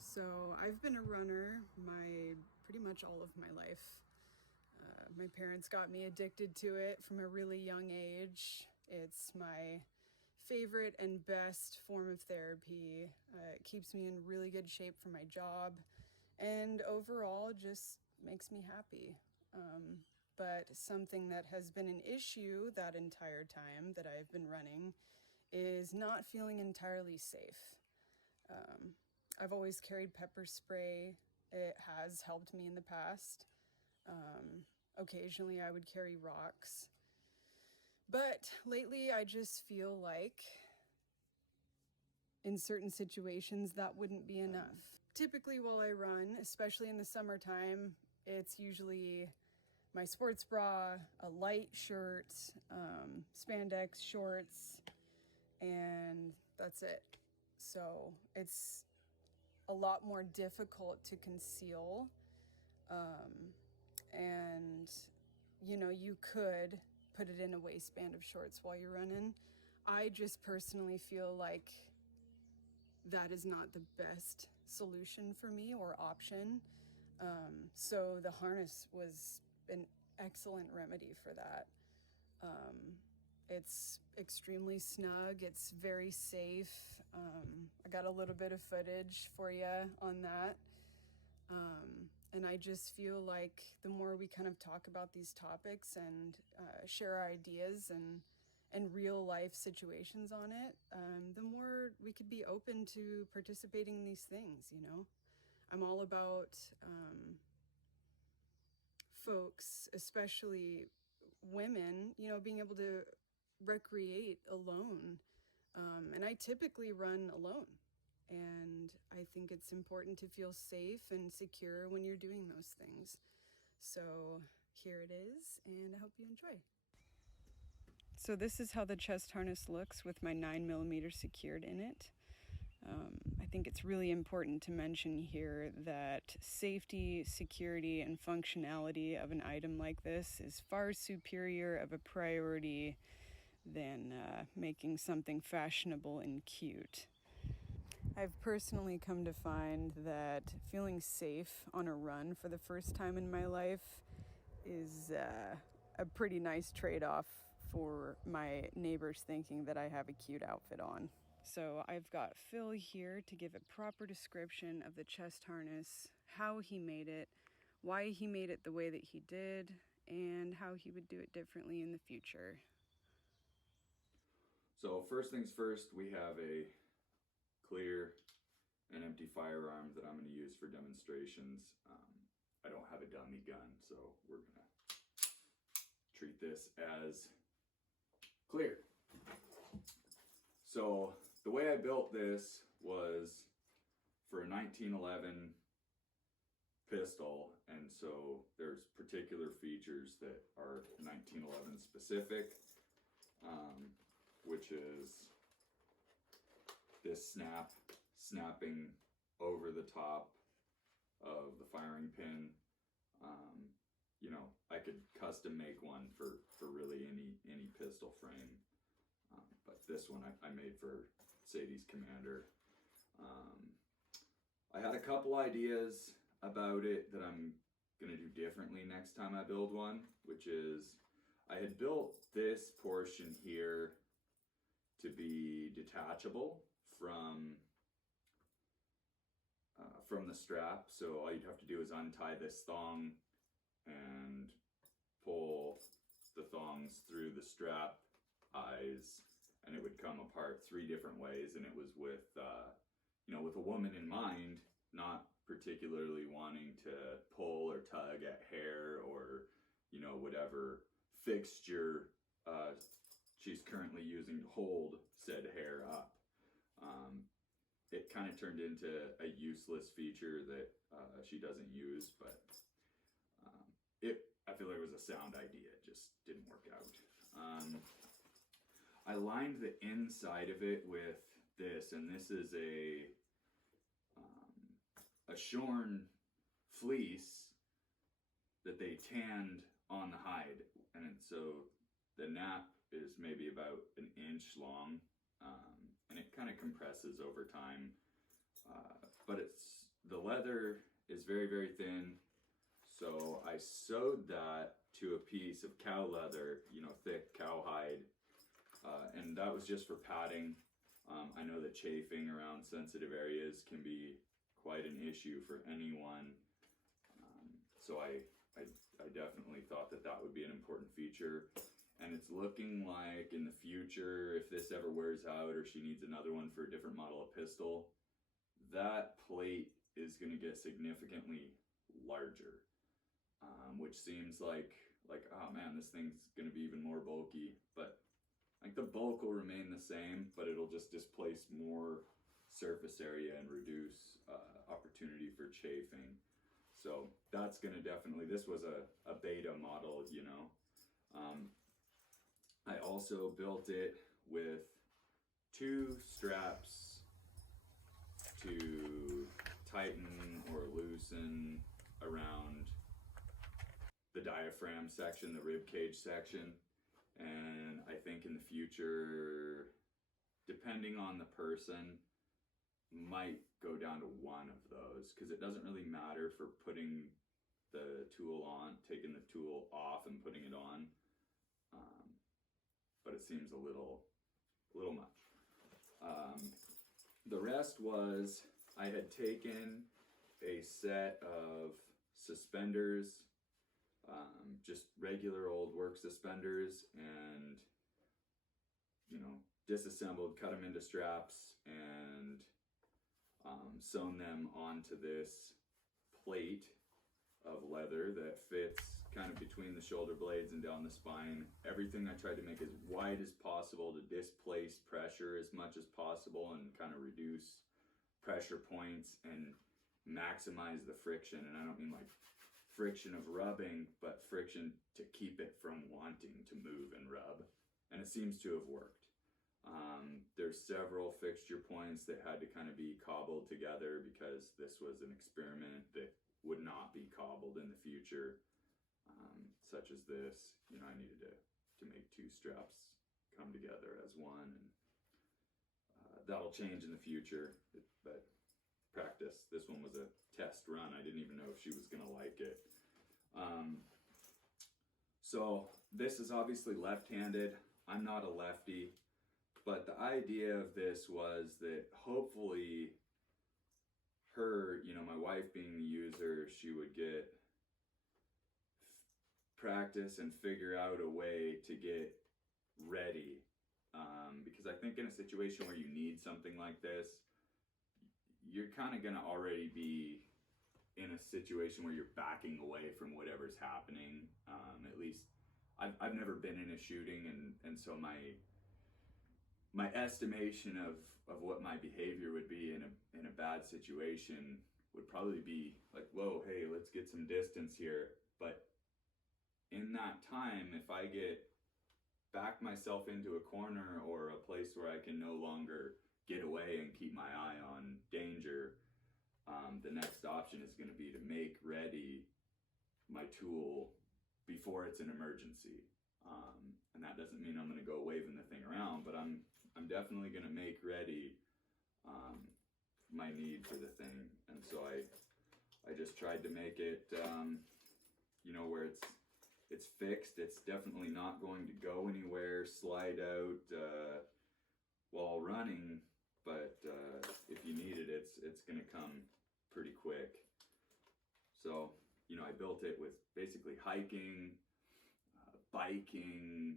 So I've been a runner pretty much all of my life. My parents got me addicted to it from a really young age. It's my favorite and best form of therapy. It keeps me in really good shape for my job and overall just makes me happy. But something that has been an issue that entire time that I've been running is not feeling entirely safe. I've always carried pepper spray. It has helped me in the past. Occasionally I would carry rocks. But lately I just feel like in certain situations that wouldn't be enough. Typically while I run, especially in the summertime, it's usually my sports bra, a light shirt, spandex shorts, and that's it. So it's a lot more difficult to conceal. And you could put it in a waistband of shorts while you're running. I just personally feel like that is not the best solution for me or option. So the harness was an excellent remedy for that. It's extremely snug. It's very safe. I got a little bit of footage for you on that. And I just feel like the more we kind of talk about these topics and share our ideas and real life situations on it, the more we could be open to participating in these things, I'm all about folks, especially women, being able to recreate alone. And I typically run alone. And I think it's important to feel safe and secure when you're doing those things. So here it is, and I hope you enjoy. So this is how the chest harness looks with my 9mm secured in it. I think it's really important to mention here that safety, security, and functionality of an item like this is far superior of a priority than making something fashionable and cute. I've personally come to find that feeling safe on a run for the first time in my life is a pretty nice trade-off for my neighbors thinking that I have a cute outfit on. So I've got Phil here to give a proper description of the chest harness, how he made it, why he made it the way that he did, and how he would do it differently in the future. So first things first, we have a clear and empty firearm that I'm going to use for demonstrations. I don't have a dummy gun, so we're going to treat this as clear. So the way I built this was for a 1911 pistol, and so there's particular features that are 1911 specific, which is this snapping over the top of the firing pin. I could custom make one for really any pistol frame, but this one I made for Sadie's Commander. I had a couple ideas about it that I'm gonna do differently next time I build one, which is I had built this portion here to be detachable from the strap. So all you'd have to do is untie this thong and pull the thongs through the strap eyes, and it would come apart 3 different ways. And it was with with a woman in mind, not particularly wanting to pull or tug at hair or whatever fixture she's currently using to hold said hair up. It kind of turned into a useless feature that she doesn't use, but I feel like it was a sound idea. It just didn't work out. I lined the inside of it with this, and this is a shorn fleece that they tanned on the hide, and so the nap is maybe about an inch long, and it kind of compresses over time, but it's the leather is very, very thin. So I sewed that to a piece of cow leather, you know, thick cowhide. And that was just for padding. I know that chafing around sensitive areas can be quite an issue for anyone. So I definitely thought that that would be an important feature. And it's looking like in the future, if this ever wears out or she needs another one for a different model of pistol, that plate is going to get significantly larger, which seems like, oh man, this thing's going to be even more bulky. But like the bulk will remain the same, but it'll just displace more surface area and reduce opportunity for chafing. So that's going to definitely, this was a beta model, you know. I also built it with 2 straps to tighten or loosen around the diaphragm section, the rib cage section. And I think in the future, depending on the person, might go down to 1 of those, because it doesn't really matter for putting the tool on, taking the tool off and putting it on. But it seems a little much. The rest was, I had taken a set of suspenders, just regular old work suspenders, and, you know, disassembled, cut them into straps, and sewn them onto this plate of leather that fits kind of between the shoulder blades and down the spine. Everything I tried to make as wide as possible to displace pressure as much as possible and kind of reduce pressure points and maximize the friction. And I don't mean like friction of rubbing, but friction to keep it from wanting to move and rub. And it seems to have worked. There's several fixture points that had to kind of be cobbled together because this was an experiment that would not be cobbled in the future, such as this. You know, I needed to make 2 straps come together as one, and that'll change in the future, but practice. This one was a test run. I didn't even know if she was gonna like it. So this is obviously left-handed. I'm not a lefty, but the idea of this was that hopefully her, you know, my wife being the user, she would get practice and figure out a way to get ready. Because I think in a situation where you need something like this, you're kind of gonna already be in a situation where you're backing away from whatever's happening. At least I've never been in a shooting, and so my estimation of what my behavior would be in a bad situation would probably be like, whoa, hey, let's get some distance here. But in that time, if I back myself into a corner or a place where I can no longer get away and keep my eye on danger, the next option is going to be to make ready my tool before it's an emergency. And that doesn't mean I'm going to go waving the thing around, but I'm definitely going to make ready my need for the thing. And so I just tried to make it, you know, where it's fixed. It's definitely not going to go anywhere, slide out while running, but if you need it, it's going to come pretty quick. So, you know, I built it with basically hiking, biking,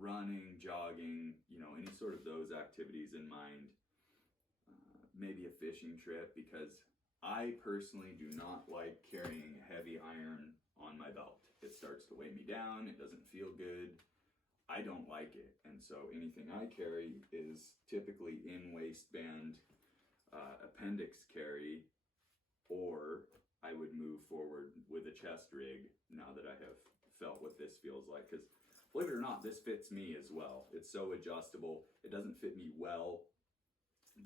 running, jogging, you know, any sort of those activities in mind. Maybe a fishing trip, because I personally do not like carrying heavy iron on my belt. It starts to weigh me down. It doesn't feel good. I don't like it. And so anything I carry is typically in waistband, appendix carry, or I would move forward with a chest rig now that I have felt what this feels like. Because believe it or not, this fits me as well. It's so adjustable. It doesn't fit me well,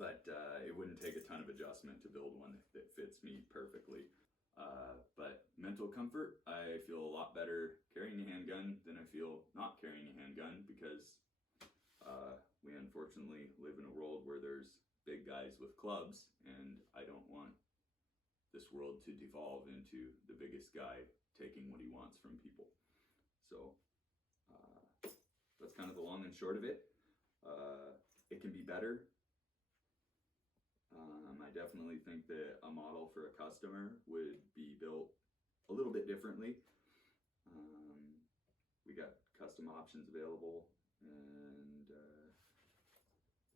but it wouldn't take a ton of adjustment to build one that fits me perfectly. But mental comfort, I feel a lot better carrying a handgun than I feel not carrying a handgun, because we unfortunately live in a world where there's big guys with clubs, and I don't want this world to devolve into the biggest guy taking what he wants from people. So that's kind of the long and short of it. It can be better. I definitely think that a model for a customer would be built a little bit differently. We got custom options available, and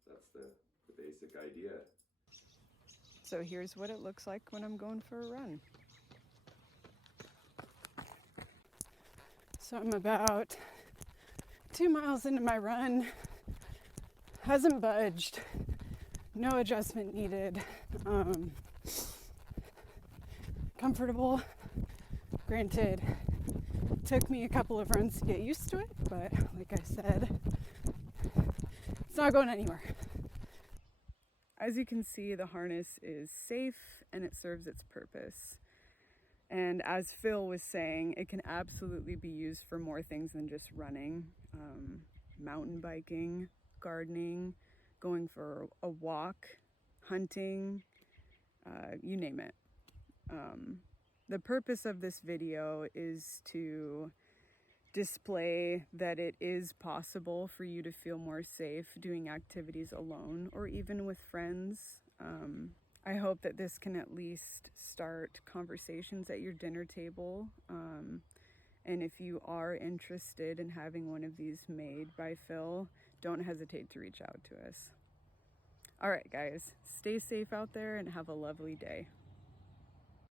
that's the basic idea. So here's what it looks like when I'm going for a run. So I'm about 2 miles into my run. Hasn't budged. No adjustment needed. Comfortable. Granted, took me a couple of runs to get used to it, but like I said, it's not going anywhere. As you can see, the harness is safe and it serves its purpose. And as Phil was saying, it can absolutely be used for more things than just running. Mountain biking, gardening, going for a walk, hunting, you name it. The purpose of this video is to display that it is possible for you to feel more safe doing activities alone or even with friends. I hope that this can at least start conversations at your dinner table. And if you are interested in having one of these made by Phil, don't hesitate to reach out to us. All right, guys, stay safe out there and have a lovely day.